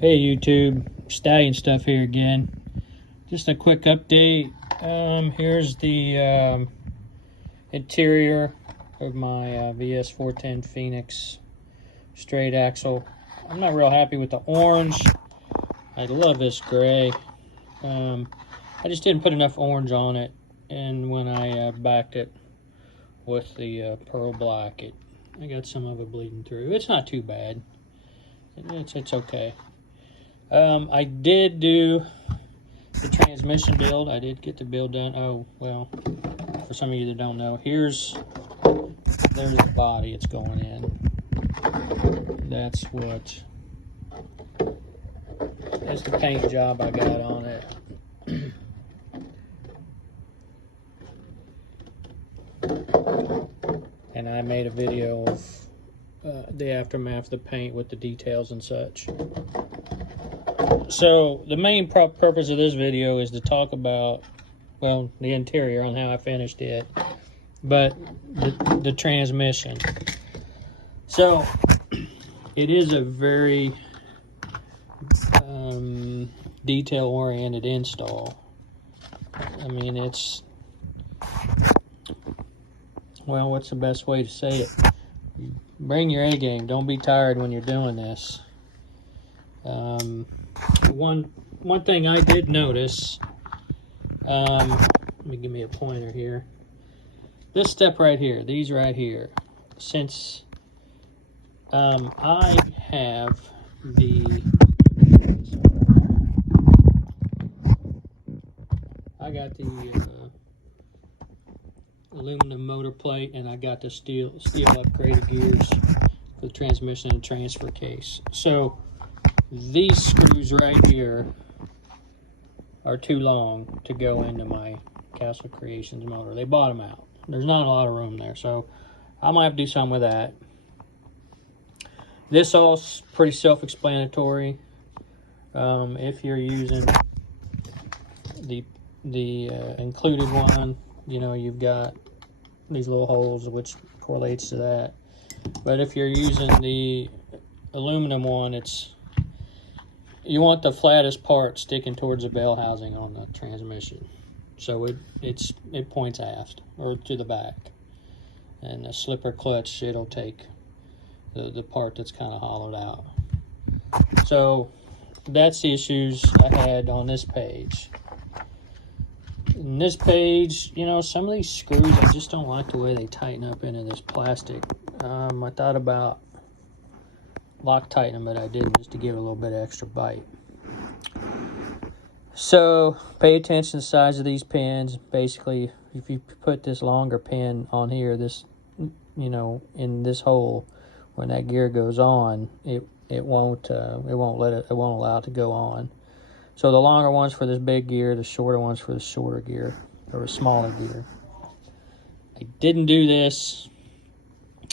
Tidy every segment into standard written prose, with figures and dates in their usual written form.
Hey YouTube, Stallion Stuff here again. Just a quick update. Here's the interior of my VS410 Phoenix straight axle. I'm not real happy with the orange. I love this gray. I just didn't put enough orange on it, and when I backed it with the pearl black, I got some of it bleeding through. It's not too bad. It's okay. I did do the transmission build. I did get the build done. Oh, well, for some of you that don't know, there's the body it's going in. That's the paint job I got on it. And I made a video of the aftermath of the paint with the details and such. So the main purpose of this video is to talk about, well, the interior on how I finished it, but the transmission. So it is a very detail-oriented install. I mean, well, what's the best way to say it? Bring your A game. Don't be tired when you're doing this. One thing I did notice, let me give me a pointer here. This step right here, these right here, since I have I got the aluminum motor plate, and I got the steel upgraded gears for the transmission and transfer case. So these screws right here are too long to go into my Castle Creations motor. They bottom out. There's not a lot of room there, so I might have to do something with that. This all's pretty self-explanatory. If you're using the included one, you know, you've got these little holes which correlates to that. But if you're using the aluminum one, you want the flattest part sticking towards the bell housing on the transmission, so it points aft or to the back. And a slipper clutch, it'll take the part that's kind of hollowed out. So that's the issues I had on this page. In this page, you know, some of these screws, I just don't like the way they tighten up into this plastic. I thought about Loctite them, but I didn't, just to give it a little bit of extra bite. So pay attention to the size of these pins. Basically, if you put this longer pin on here, this, you know, in this hole, when that gear goes on, it won't allow it to go on. So the longer one's for this big gear, the shorter one's for the shorter gear, or a smaller gear. I didn't do this.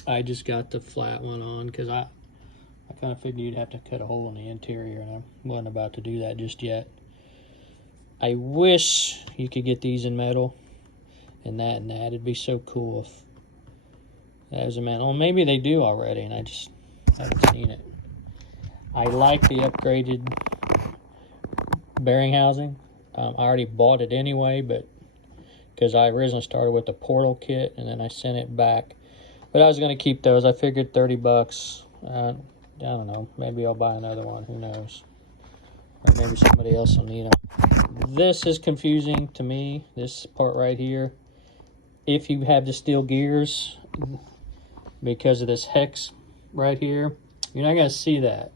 I just got the flat one on because I kind of figured you'd have to cut a hole in the interior, and I wasn't about to do that just yet. I wish you could get these in metal, and that. It'd be so cool if that was a metal. Well, maybe they do already, and I just haven't seen it. I like the upgraded bearing housing. I already bought it anyway, but because I originally started with the portal kit, and then I sent it back. But I was going to keep those. I figured 30 bucks. I don't know. Maybe I'll buy another one. Who knows? Or maybe somebody else will need them. This is confusing to me, this part right here. If you have the steel gears, because of this hex right here, you're not going to see that.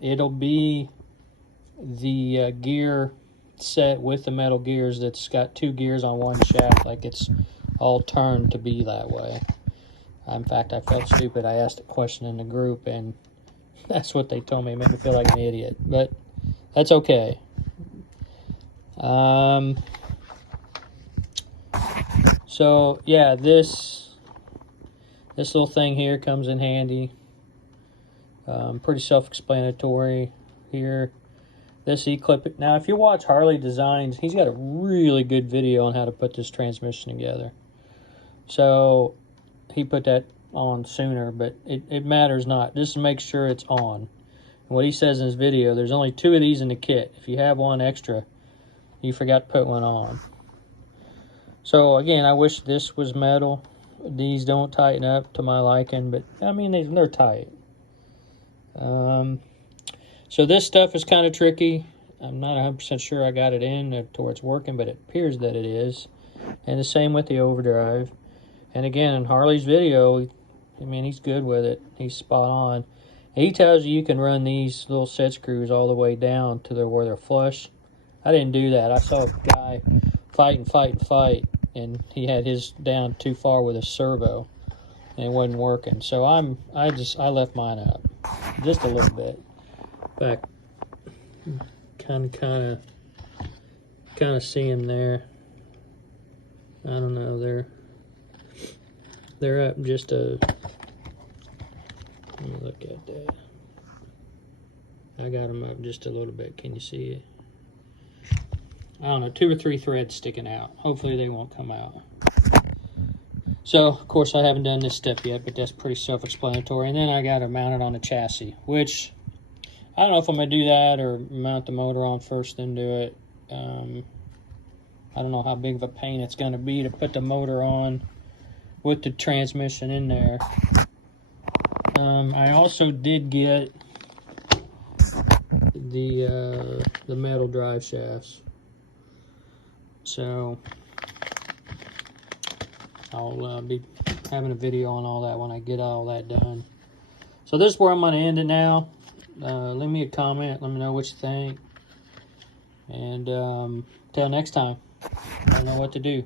It'll be the gear set with the metal gears that's got two gears on one shaft, like it's all turned to be that way. In fact, I felt stupid. I asked a question in the group, and that's what they told me. It made me feel like an idiot, but that's okay. So yeah, this little thing here comes in handy. Pretty self-explanatory here. This E-clip. Now, if you watch Harley Designs, he's got a really good video on how to put this transmission together. So he put that on sooner, but it matters not. Just make sure it's on. What he says in his video, there's only 2 of these in the kit. If you have one extra, you forgot to put one on. So again, I wish this was metal. These don't tighten up to my liking, but I mean, they're tight. So this stuff is kind of tricky. I'm not 100% sure I got it in to where it's working, but it appears that it is. And the same with the overdrive. And again, in Harley's video, I mean, he's good with it. He's spot on. He tells you can run these little set screws all the way down to where they're flush. I didn't do that. I saw a guy fight, and he had his down too far with a servo, and it wasn't working. So I left mine up just a little bit. In fact, kind of see them there. I don't know. They're up just a. Let me look at that. I got them up just a little bit. Can you see it? I don't know, 2 or 3 threads sticking out. Hopefully they won't come out. So, of course, I haven't done this step yet, but that's pretty self-explanatory. And then I got to mount it on the chassis, which I don't know if I'm going to do that or mount the motor on first, then do it. I don't know how big of a pain it's going to be to put the motor on with the transmission in there. I also did get the metal drive shafts. So I'll be having a video on all that when I get all that done. So this is where I'm going to end it now. Leave me a comment. Let me know what you think. And till next time, I don't know what to do.